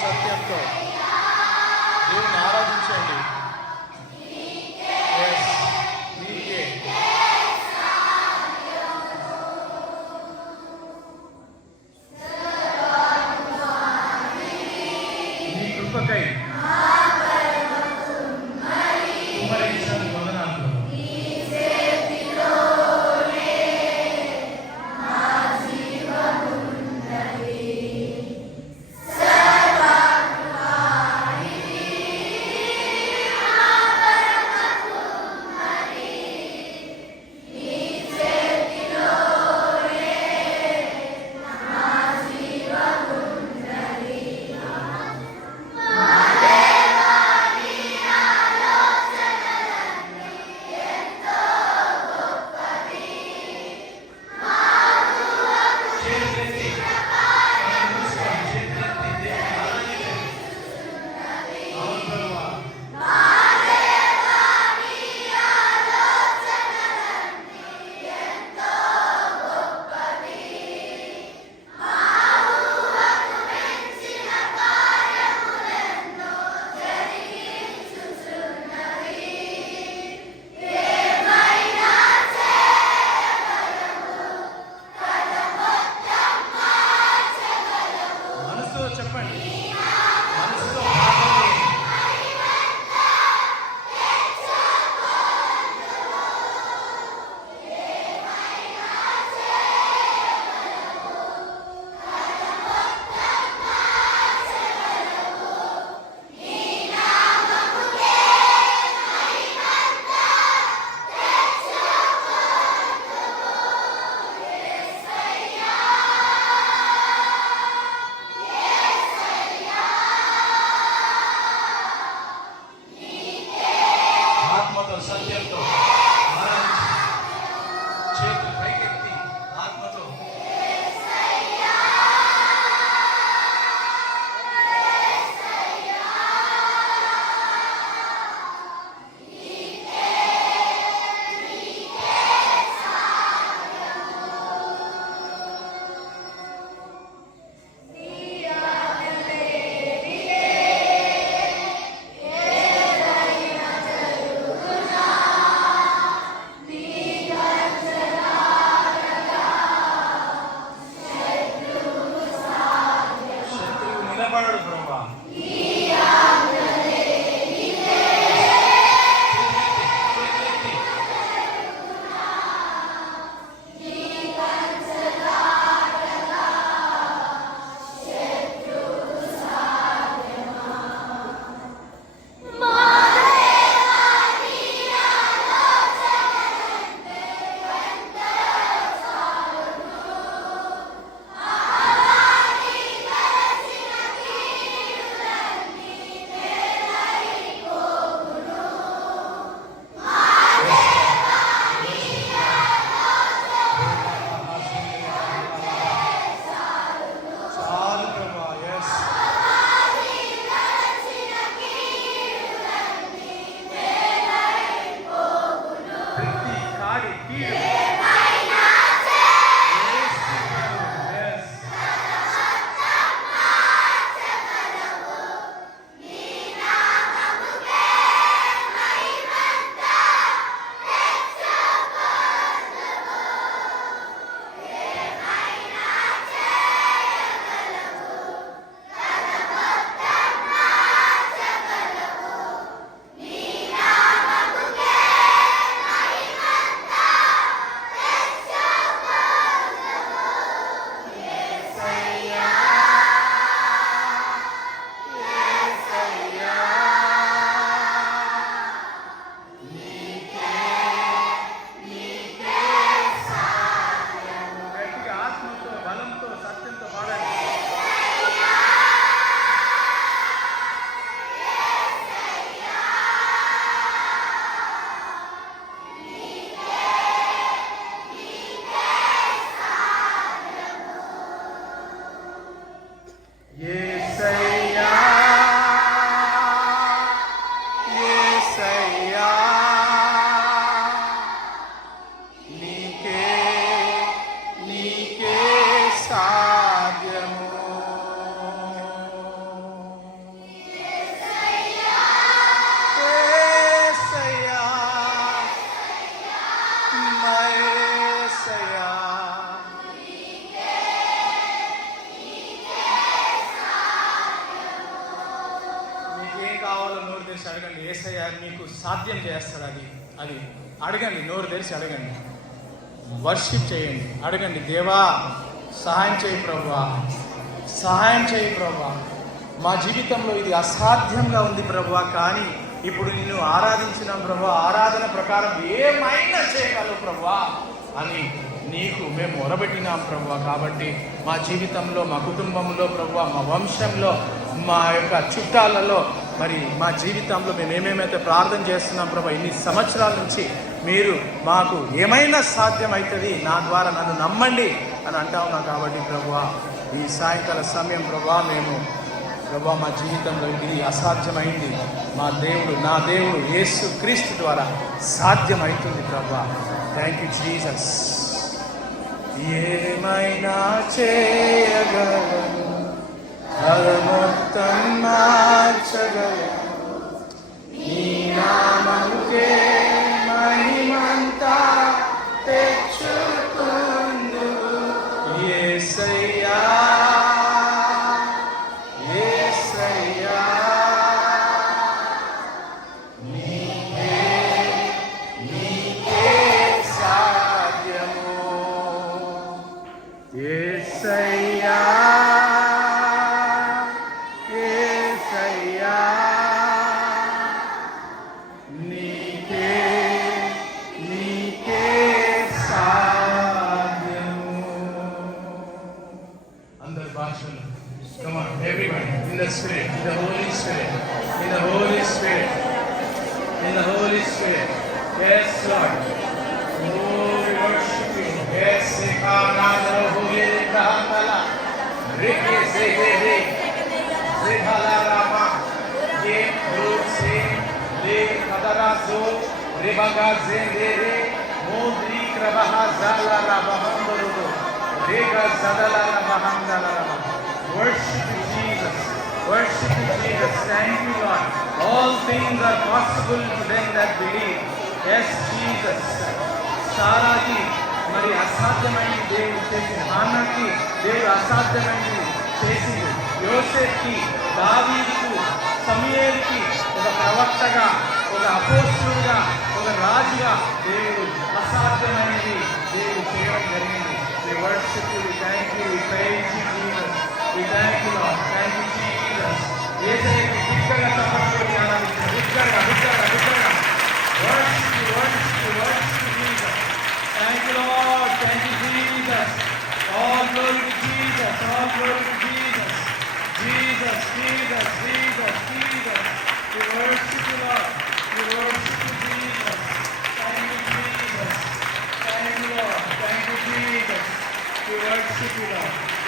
సత్యంతో. దేవుని ఆరాధించండి. போராடுகிறோம் ஆடி தீரும் తెరిచి అడగండి. ఏసయ్య మీకు సాధ్యం చేస్తాడు అది అది. అడగండి నోరు తెరిచి అడగండి. వర్షిప్ చేయండి. అడగండి దేవా సహాయం చేయి ప్రభా సహాయం చేయి ప్రభా మా జీవితంలో ఇది అసాధ్యంగా ఉంది ప్రభా కానీ ఇప్పుడు నిన్ను ఆరాధించిన ప్రభు ఆరాధన ప్రకారం ఏమైనా చేయగలవు ప్రభువా అని నీకు మేము మొరబెట్టినాం ప్రభు. కాబట్టి మా జీవితంలో మా కుటుంబంలో ప్రభు మా వంశంలో మా యొక్క చుట్టాలలో మరి మా జీవితంలో మేము ఏమేమైతే ప్రార్థన చేస్తున్నాం ప్రభా ఇన్ని సంవత్సరాల నుంచి మీరు మాకు ఏమైనా సాధ్యమవుతుంది నా ద్వారా నన్ను నమ్మండి అని అంటా ఉన్నాం కాబట్టి ప్రభు ఈ సాయంకాల సమయం ప్రభా మేము ప్రభా మా జీవితంలో ఇది అసాధ్యమైంది. మా దేవుడు నా దేవుడు యేసు క్రీస్తు ద్వారా సాధ్యమవుతుంది ప్రభా. థ్యాంక్ యూ జీసస్ ఏమైనా చేయగలను? మొత్తం మార్చగలను. నీ Come on, everybody, in the Spirit, in the Holy Spirit, in the Holy Spirit, in the Holy Spirit. Yes, Lord. Oh, worship you. Yes, Rike se de re, se hala rama, ye do se, le kadara so, rebaga se de re, krabaha zala rabahandoro, rega sadala rabahandala rabahandala. Worship you, Jesus. Worship you, Jesus. Thank you, Lord. All things are possible to them that believe. Yes, Jesus. సారాకి మరి అసాధ్యమైనది దేవుడు చేసింది హానాకి దేవుడు అసాధ్యమైనది చేసింది యోసెఫ్కి దావీదుకు సమయేలికి ఒక ప్రవక్తగా ఒక అపోస్తుడుగా ఒక రాజుగా దేవుడు అసాధ్యమైనది దేవుడు చేయడం జరిగింది We worship you, we thank you, we praise you, Jesus. We thank you, Lord. Thank you, Jesus. ఏసైకి బిగ్గరగా తప్పకుండా ఆరాధించండి. బిగ్గరగా, బిగ్గరగా, బిగ్గరగా. Worship you, worship you, worship you, Jesus. Thank you, Lord. Thank you, Jesus. All glory to Jesus. All glory to Jesus. Jesus, Jesus, Jesus, Jesus. We worship you, Lord. We worship you, Jesus. Thank you, Jesus. Thank you, Lord. Thank you, Jesus. We worship you, Lord.